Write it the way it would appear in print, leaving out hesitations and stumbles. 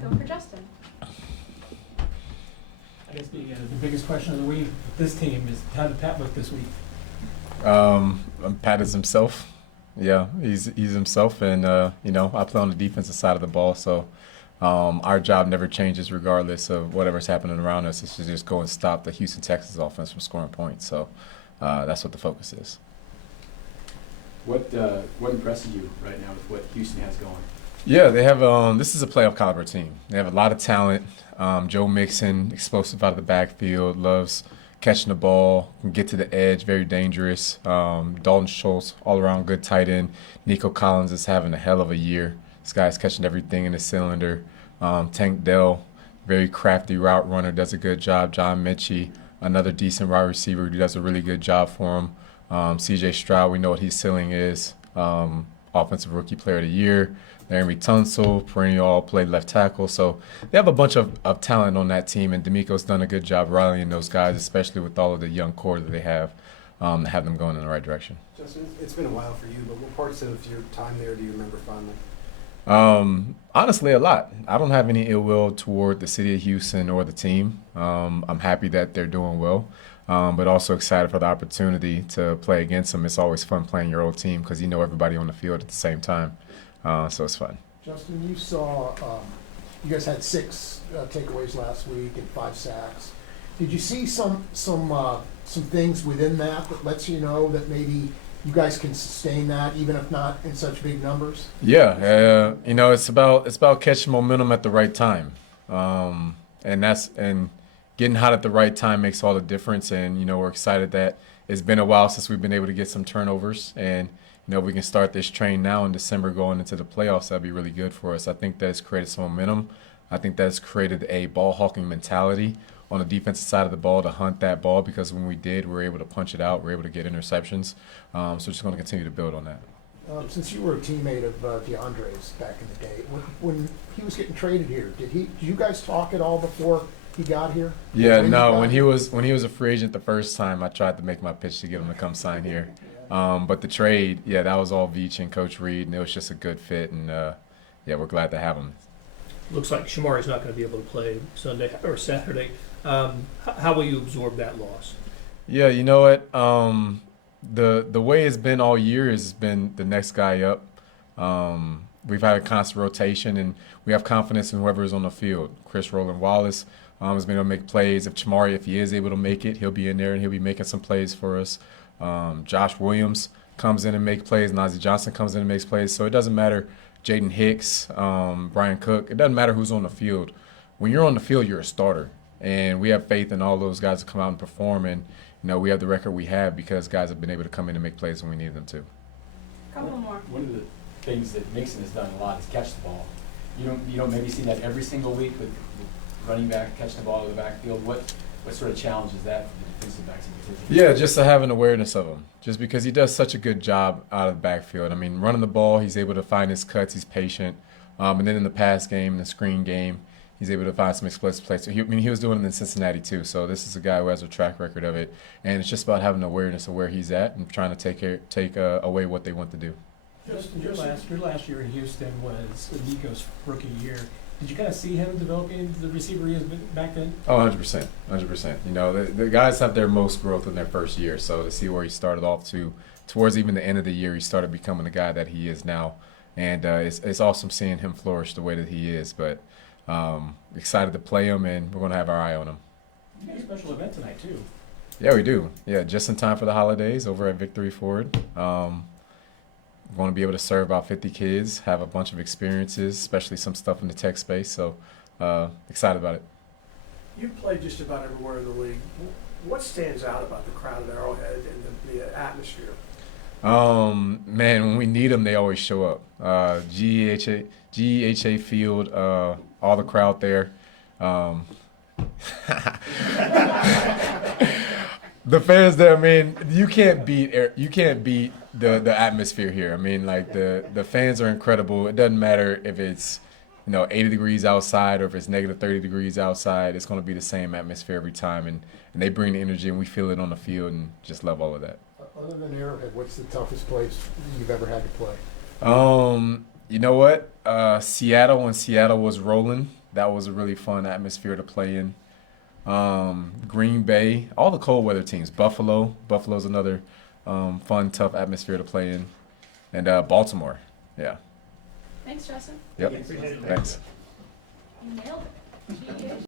Nico for Justin. I guess the biggest question of the week with this team is how did Pat look this week? Pat is himself. Yeah, he's himself, and I play on the defensive side of the ball, so our job never changes regardless of whatever's happening around us. It's to just go and stop the Houston Texans offense from scoring points. So that's what the focus is. What impresses you right now with what Houston has going? Yeah, they have. This is a playoff caliber team. They have a lot of talent. Joe Mixon, explosive out of the backfield, loves catching the ball, can get to the edge, very dangerous. Dalton Schultz, all around good tight end. Nico Collins is having a hell of a year. This guy's catching everything in the cylinder. Tank Dell, very crafty route runner, does a good job. John Mechie, another decent wide receiver who does a really good job for him. C.J. Stroud, we know what his ceiling is. Offensive Rookie Player of the Year. Laremy Tunsil, perennial play left tackle. So they have a bunch of talent on that team, and D'Amico's done a good job rallying those guys, especially with all of the young core that they have to have them going in the right direction. Justin, it's been a while for you, but what parts of your time there do you remember fondly? Honestly, a lot. I don't have any ill will toward the city of Houston or the team. I'm happy that they're doing well, but also excited for the opportunity to play against them. It's always fun playing your old team because you know everybody on the field at the same time. So it's fun. Justin, you saw you guys had 6 takeaways last week and 5 sacks. Did you see some things within that lets you know that maybe you guys can sustain that even if not in such big numbers? Yeah, it's about catching momentum at the right time, and getting hot at the right time makes all the difference. And we're excited that it's been a while since we've been able to get some turnovers, and we can start this train now in December going into the playoffs. That'd be really good for us. I think that it's created some momentum. I think that's created a ball hawking mentality on the defensive side of the ball to hunt that ball, because when we did, we were able to punch it out. We were able to get interceptions. So just going to continue to build on that. Since you were a teammate of DeAndre's back in the day, when he was getting traded here, did you guys talk at all before he got here? Yeah, no. When he was a free agent the first time, I tried to make my pitch to get him to come sign here. But the trade, that was all Veach and Coach Reid, and it was just a good fit. And we're glad to have him. Looks like Shamari's not going to be able to play Sunday or Saturday. How will you absorb that loss? Yeah, you know what? The way it's been all year has been the next guy up. We've had a constant rotation, and we have confidence in whoever is on the field. Chris Roland Wallace has been able to make plays. If he is able to make it, he'll be in there and he'll be making some plays for us. Josh Williams comes in and makes plays. Nazi Johnson comes in and makes plays. So it doesn't matter. Jaden Hicks, Brian Cook. It doesn't matter who's on the field. When you're on the field, you're a starter. And we have faith in all those guys to come out and perform. And, we have the record we have because guys have been able to come in and make plays when we need them to. Couple more. One of the things that Mixon has done a lot is catch the ball. You don't maybe see that every single week with running back catching the ball in the backfield. What sort of challenge is that for the defensive backs in particular? Yeah, just to have an awareness of him. Just because he does such a good job out of the backfield. I mean, running the ball, he's able to find his cuts. He's patient. And then in the pass game, the screen game, he's able to find some explosive plays. So he was doing it in Cincinnati too. So this is a guy who has a track record of it, and it's just about having awareness of where he's at and trying to take away what they want to do. Justin, your last year in Houston was Nico's rookie year. Did you kind of see him developing the receiver he is back then? Oh, 100%. 100%. The guys have their most growth in their first year. So to see where he started off towards even the end of the year, he started becoming the guy that he is now. And it's awesome seeing him flourish the way that he is. But excited to play him, and we're going to have our eye on him. You got a special event tonight, too. Yeah, we do. Yeah, just in time for the holidays over at Victory Ford. We're going to be able to serve about 50 kids, have a bunch of experiences, especially some stuff in the tech space. So excited about it. You've played just about everywhere in the league. What stands out about the crowd at Arrowhead and the atmosphere? Man, when we need them, they always show up. GEHA Field, all the crowd there. The fans there, I mean, you can't beat the atmosphere here. I mean, like the fans are incredible. It doesn't matter if it's 80 degrees outside or if it's negative 30 degrees outside. It's going to be the same atmosphere every time, and they bring the energy, and we feel it on the field, and just love all of that. Other than Arrowhead, what's the toughest place you've ever had to play? You know what? Seattle, when Seattle was rolling, that was a really fun atmosphere to play in. Green Bay, all the cold weather teams. Buffalo's another fun, tough atmosphere to play in. And Baltimore, yeah. Thanks, Justin. Yep. Appreciate it. Thanks. You nailed it.